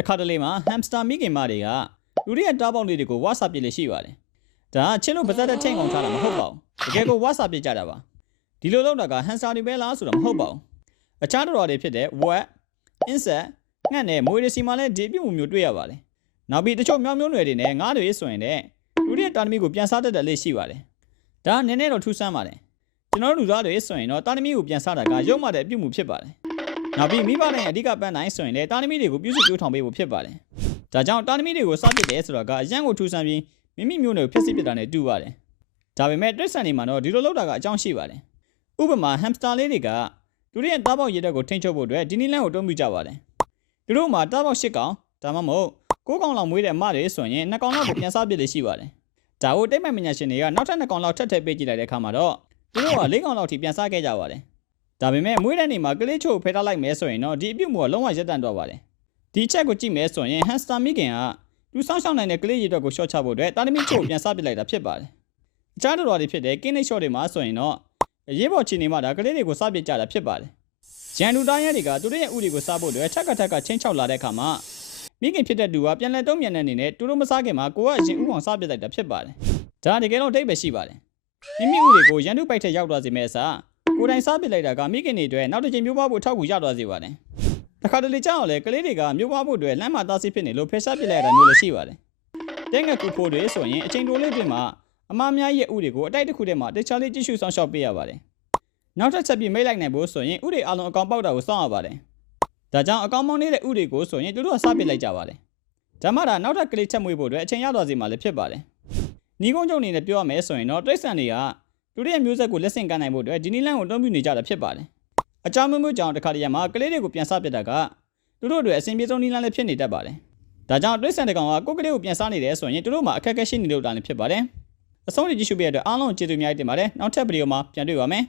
တခါတလေမှာဟမ်စတာမိခင်မတွေကလူတွေရဲ့တားပေါက်လေးတွေကိုဝါစာပစ်လေးရှိပါတယ်ဒါကချစ်လို့ပါဇက်တဲ့ထိန်အောင်ထားတာမဟုတ်ပါဘူးတကယ်ကိုဝါစာပစ်ကြတာပါဒီလိုလုပ်တာကဟမ်စတာတွေပဲလားဆိုတာမဟုတ်ပါဘူးအခြားတော်တွေဖြစ်တဲ့ဝက်အင်းဆက်ငှက်နဲ့မွေးရစီမှာလည်းဒီပြုတ်မှုမျိုးတွေ့ရပါတယ်နောက်ပြီးတချို့မြောင်မျိုးနွယ်တွေနဲ့ငါးတွေဆိုရင်လည်းလူတွေရဲ့တာသမီကိုပြန်စားတတ်တဲ့လေးရှိပါတယ်ဒါနည်းနည်းတော့ထူးဆန်းပါတယ်ကျွန်တော်တို့လူသားတွေဆိုရင်တော့တာသမီကိုပြန်စားတာကရုပ်မှတဲ့အပြုတ်မှုဖြစ်ပါတယ်နောက်ပြီးမိဘနဲ့အဓိကပန်းတိုင်းဆိုရင်လည်းတာသမီတွေကိုပြုစုပြောင်းထောင်ပေးဖို့ဖြစ်ပါတယ်ဒါကြောင့်တာသမီတွေကိုစားပစ်တယ်ဆိုတာကအရန်ကိုထူးဆန်းပြီးမိမိမျိုးနွယ်ကိုဖျက်ဆီးပစ်တာနဲ့တူပါတယ်ဒါပေမဲ့တိရစ္ဆာန်တွေမှာတော့ဒီလိုလုပ်တာကအကြောင်းရှိပါတယ်ဥပမာဟမ်စတာလေးတွေကလူတွေရဲ့တားပေါက်ရည်တက်ကိုထိန်းချုပ်ဖို့အတွက်ဒီနီလန်ကိုတွန်းပြကြပါတယ်သူတို့မှာတားပေါက်၈ကောင်ဒါမှမဟုတ်၉ကောင်လောက်မွေးတဲ့မတွေဆိုရင်၂ကောင်လောက်ကိုပြန်စားပစ်လေရှိပါတယ်ဒါကိုတိတ်မဲ့ပညာရှင်တွေကနောက်ထပ်၂ကောင်လောက်ထပ်ထည့်ပေးကြည့်လိုက်တဲ့အခါမှာတော့သူတို့က၄ကောင်လောက်ထိပြန်စားခဲ့ကြပါတယ်ဒါပေမဲ့မွေးတဲ့နေမှာကလေးချို့ဖယ်ထားလိုက်မယ်ဆိုရင်တော့ဒီအပြုတ်မှုကလုံးဝရပ်တန့်သွားပါတယ်ဒီချက်ကိုကြည့်မယ်ဆိုရင်ဟမ်စတာမိခင်ကလူဆောင်ရှောင်းနိုင်တဲ့ကလေးရည်အတွက်ကိုရှော့ချဖို့အတွက်တာသမီချို့ကိုပြန်စားပစ်လိုက်တာဖြစ်ပါတယ်အခြားတော်တွေဖြစ်တဲ့ကင်းနေရှော့တွေမှာဆိုရင်တော့အရေးပေါ်ခြေနေမှာဒါကလေးတွေကိုစားပစ်ကြတာဖြစ်ပါတယ်ဂျန်လူတိုင်းရဲတွေကသူတို့ရဲ့ဥတွေကိုစားဖို့အတွက်ထက်ကချင်းချောက်လာတဲ့အခါမှာမိခင်ဖြစ်တဲ့သူကပြန်လဲတုံးမြန်တဲ့အနေနဲ့သူတို့မစားခင်မှာကိုကအရင်ဥအောင်စားပစ်လိုက်တာဖြစ်ပါတယ်ဒါတကယ်တော့တိတ်ပဲရှိပါတယ်မိမိဥတွေကိုရန်သူပိုက်ထက်ရောက်သွားစေမဲ့အစားကိုယ်တိုင်စားပစ်လိုက်တာကမိခင်တွေအတွက်နောက်တစ်ချိန်မျိုးပွားဖို့ထောက်ကူရသွားစေပါတယ်တခါတလေကြောက်လဲကလေးတွေကမျိုးပွားဖို့အတွက်လမ်းမှာသားစီးဖြစ်နေလို့ဖယ်ရှားပစ်လိုက်ရတာမျိုးလည်းရှိပါတယ်တဲငယ်ကူဖိုးတွေဆိုရင်အချိန်တိုလေးတွင်မှာအမားများရဲ့ဥတွေကိုအတိုက်တစ်ခုတည်းမှာတခြားလေးကြည့်ရှုဆောင်ရှောက်ပေးရပါတယ်နောက်ထပ်ချက်ပြီးမိတ်လိုက်နိုင်ဖို့ဆိုရင်ဥတွေအလုံးအကောင်ပေါက်တာကိုစောင့်ရပါတယ်ဒါကြောင့်အကောင်မောင်းနေတဲ့ဥတွေကိုဆိုရင်သူတို့ကစားပစ်လိုက်ကြပါတယ်ဒါမှဒါနောက်ထပ်ကလေးချက်မွေးဖို့အတွက်အချိန်ရသွားစေမှလည်းဖြစ်ပါတယ်ညီကုန်းကျုံအနေနဲ့ပြောရမယ်ဆိုရင်တော့တိရစ္ဆာန်တွေကလူတွေရဲ့မျိုးဆက်ကိုလက်ဆင့်ကမ်းနိုင်ဖို့အတွက်ဒီနီလန်ကိုတွန်းပြနေကြတာဖြစ်ပါတယ်အကြောင်းမျိုးကြောင့်တစ်ခါတည်းမှာကလေးတွေကိုပြန်စားပစ်တာကသူတို့တွေအဆင်ပြေဆုံးနီလန်လည်းဖြစ်နေတတ်ပါတယ်ဒါကြောင့်တိရစ္ဆာန်တကောင်ကကိုယ်ကလေးကိုပြန်စားနေတယ်ဆိုရင်သူတို့မှာအခက်အခဲရှိနေလို့တာလည်းဖြစ်ပါတယ်အဆုံးထိကြည့်ရှုပေးရတဲ့အားလုံးကျေးဇူးများတင်ပါတယ်နောက်ထပ်ဗီဒီယိုမှာပြန်တွေ့ပါမယ်